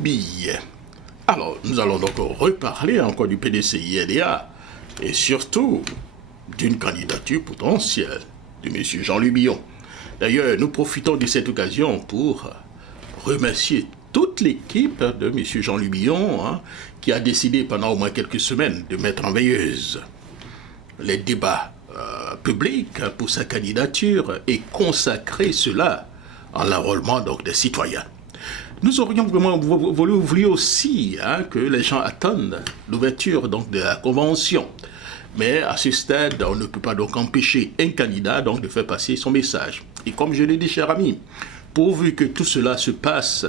billets. Alors, nous allons donc reparler encore du PDCI-LDA et surtout d'une candidature potentielle de M. Jean-Louis Billon. D'ailleurs, nous profitons de cette occasion pour remercier toute l'équipe de M. Jean-Louis Billon qui a décidé pendant au moins quelques semaines de mettre en veilleuse les débats publics pour sa candidature et consacrer cela en l'enrôlement donc des citoyens. Nous aurions vraiment voulu aussi que les gens attendent l'ouverture donc de la convention. Mais à ce stade, on ne peut pas donc empêcher un candidat donc de faire passer son message. Et comme je l'ai dit, cher ami, pourvu que tout cela se passe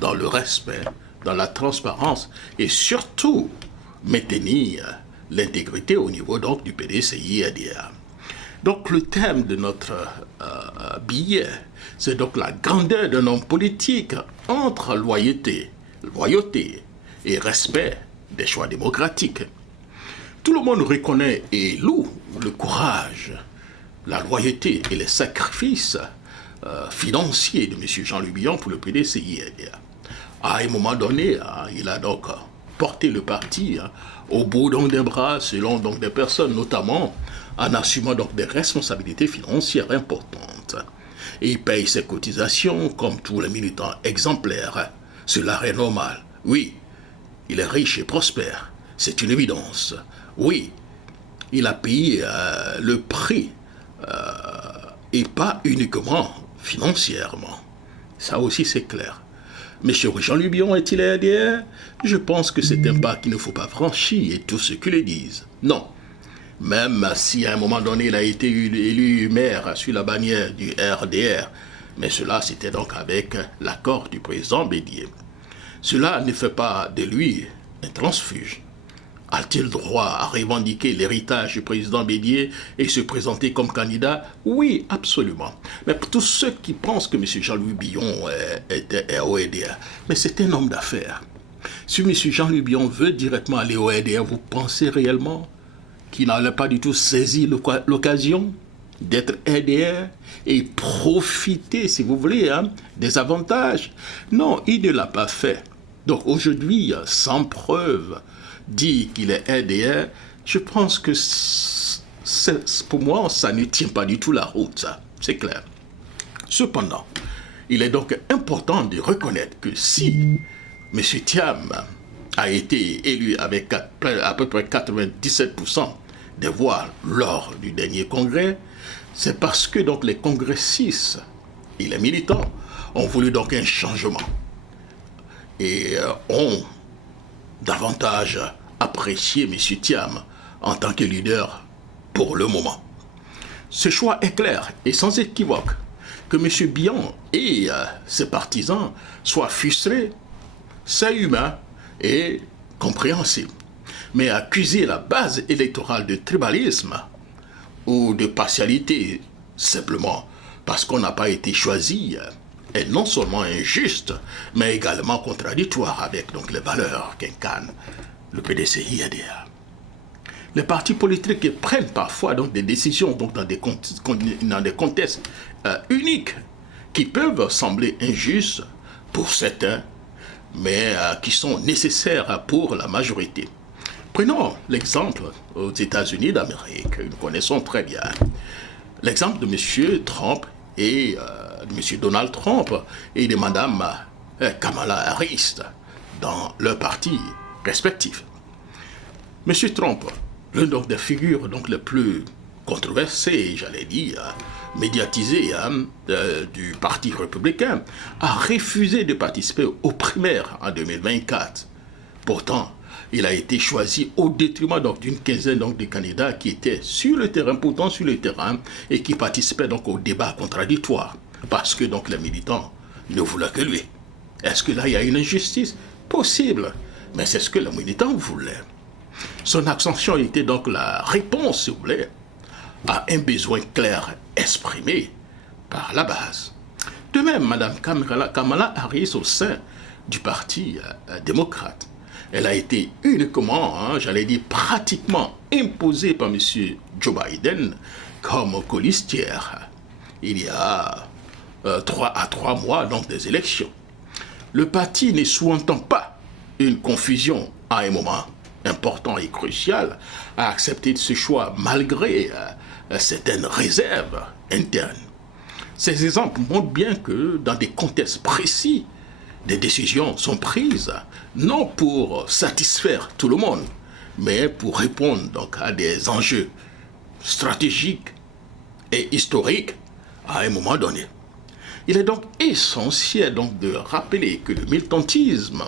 dans le respect, dans la transparence et surtout maintenir l'intégrité au niveau donc du PDCI-LDA. Donc le thème de notre billet, c'est donc la grandeur d'un homme politique entre loyauté et respect des choix démocratiques. Tout le monde reconnaît et loue le courage, la loyauté et les sacrifices financiers de M. Jean-Louis Billon pour le PDCI-LDA. À un moment donné, il a donc porté le parti au bout donc des bras, selon donc des personnes, notamment en assumant donc des responsabilités financières importantes. Et il paye ses cotisations comme tous les militants exemplaires. Cela est normal. Oui, il est riche et prospère. C'est une évidence. Oui, il a payé le prix et pas uniquement financièrement. Ça aussi c'est clair. Mais chez Jean-Louis Billon est-il LDR? Je pense que c'est un pas qu'il ne faut pas franchir et tous ceux qui le disent. Non. Même si à un moment donné il a été élu maire sur la bannière du RDR, mais cela c'était donc avec l'accord du président Bédié. Cela ne fait pas de lui un transfuge. A-t-il droit à revendiquer l'héritage du président Bédié et se présenter comme candidat? Oui, absolument. Mais pour tous ceux qui pensent que M. Jean-Louis Billon était au RDR, mais c'est un homme d'affaires. Si M. Jean-Louis Billon veut directement aller au RDR, vous pensez réellement qu'il n'allait pas du tout saisir l'occasion d'être RDR et profiter, si vous voulez, des avantages? Non, il ne l'a pas fait. Donc aujourd'hui, sans preuve, dit qu'il est RDR, je pense que pour moi, ça ne tient pas du tout la route, ça, c'est clair. Cependant, il est donc important de reconnaître que si M. Thiam a été élu avec à peu près 97% des voix lors du dernier congrès, c'est parce que donc les congressistes et les militants ont voulu donc un changement et ont davantage apprécié M. Thiam en tant que leader pour le moment. Ce choix est clair et sans équivoque. Que M. Billon et ses partisans soient frustrés, c'est humain et compréhensible. Mais accuser la base électorale de tribalisme ou de partialité simplement parce qu'on n'a pas été choisi est non seulement injuste, mais également contradictoire avec donc, les valeurs qu'incarne le PDCI-LDA. Les partis politiques prennent parfois donc, des décisions donc, dans des contextes uniques qui peuvent sembler injustes pour certains, mais qui sont nécessaires pour la majorité. Prenons l'exemple aux États-Unis d'Amérique, que nous connaissons très bien. L'exemple de M. Trump et de M. Donald Trump et de Mme Kamala Harris dans leurs partis respectifs. M. Trump, l'une donc des figures donc les plus controversées, j'allais dire, médiatisées du Parti républicain, a refusé de participer aux primaires en 2024. Pourtant, il a été choisi au détriment donc d'une quinzaine donc de candidats qui étaient sur le terrain, pourtant sur le terrain, et qui participaient donc au débat contradictoire, parce que donc les militants ne voulaient que lui. Est-ce que là il y a une injustice? Possible, mais c'est ce que les militants voulaient. Son abstention était donc la réponse, si vous voulez, à un besoin clair exprimé par la base. De même, Mme Kamala Harris au sein du Parti démocrate, elle a été uniquement, j'allais dire pratiquement imposée par M. Joe Biden comme colistière il y a 3 mois donc des élections. le parti ne sous-entend pas une confusion à un moment important et crucial à accepter ce choix malgré certaines réserves internes. Ces exemples montrent bien que dans des contextes précis, des décisions sont prises non pour satisfaire tout le monde, mais pour répondre donc à des enjeux stratégiques et historiques à un moment donné. Il est donc essentiel donc de rappeler que le militantisme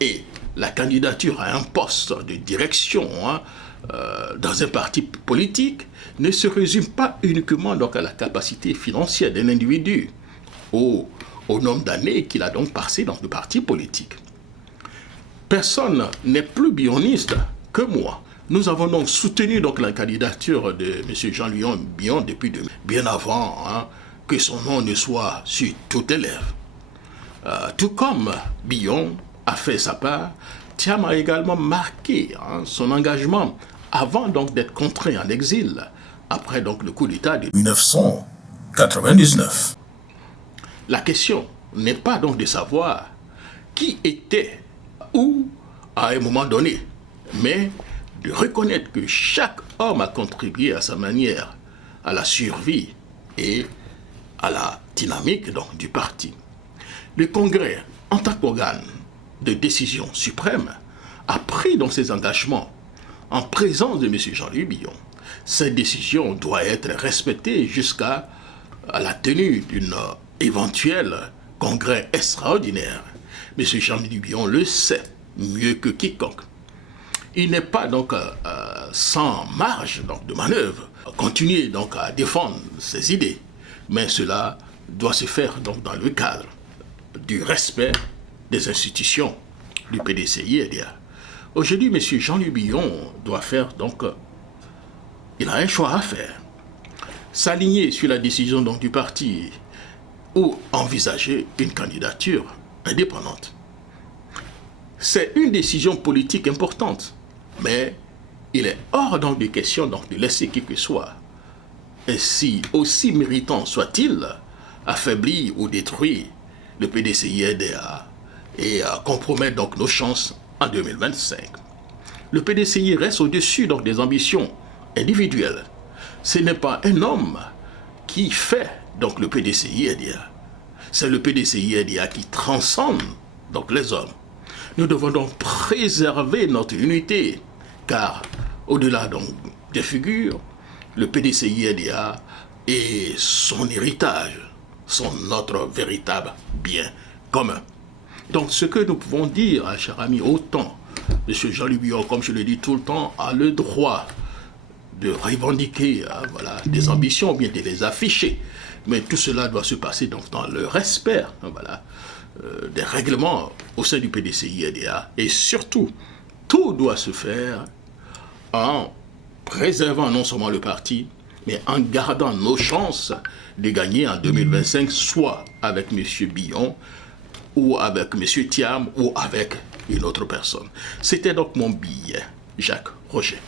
et la candidature à un poste de direction dans un parti politique ne se résume pas uniquement donc à la capacité financière d'un individu ou au nombre d'années qu'il a donc passé dans le parti politique. Personne n'est plus billoniste que moi. Nous avons donc soutenu donc la candidature de M. Jean-Louis Billon depuis bien avant que son nom ne soit sur toutes les lèvres. Tout comme Billon a fait sa part, Thiam a également marqué son engagement avant donc d'être contraint en exil, après donc le coup d'État de 1999. La question n'est pas donc de savoir qui était où à un moment donné, mais de reconnaître que chaque homme a contribué à sa manière à la survie et à la dynamique donc, du parti. Le Congrès, en tant qu'organe de décision suprême, a pris donc ses engagements en présence de M. Jean-Louis Billon. Cette décision doit être respectée jusqu'à la tenue d'une éventuelle congrès extraordinaire. M. Jean-Louis Billon le sait mieux que quiconque. Il n'est pas donc sans marge donc, de manœuvre. Continuer donc à défendre ses idées, mais cela doit se faire donc dans le cadre du respect des institutions du PDCI-LDA. Aujourd'hui, M. Jean-Louis Billon doit faire donc, il a un choix à faire. S'aligner sur la décision donc, du parti ou envisager une candidature indépendante. C'est une décision politique importante, mais il est hors donc de question donc, de laisser qui que soit, et si aussi méritant soit-il, affaiblir ou détruire le PDCI-LDA et compromettre donc nos chances en 2025. Le PDCI reste au-dessus donc des ambitions individuelles. Ce n'est pas un homme qui fait donc le PDCI-LDA. C'est le PDCI-LDA qui transcende donc les hommes. Nous devons donc préserver notre unité, car au-delà donc des figures, le PDCI-LDA et son héritage sont notre véritable bien commun. Donc ce que nous pouvons dire, cher ami, autant M. Jean-Louis Billon, comme je le dis tout le temps, a le droit de revendiquer des ambitions ou bien de les afficher. Mais tout cela doit se passer donc dans le respect des règlements au sein du PDCI-LDA. Et surtout, tout doit se faire en préservant non seulement le parti, mais en gardant nos chances de gagner en 2025, soit avec M. Billon, ou avec M. Thiam, ou avec une autre personne. C'était donc mon billet, Jacques Roger.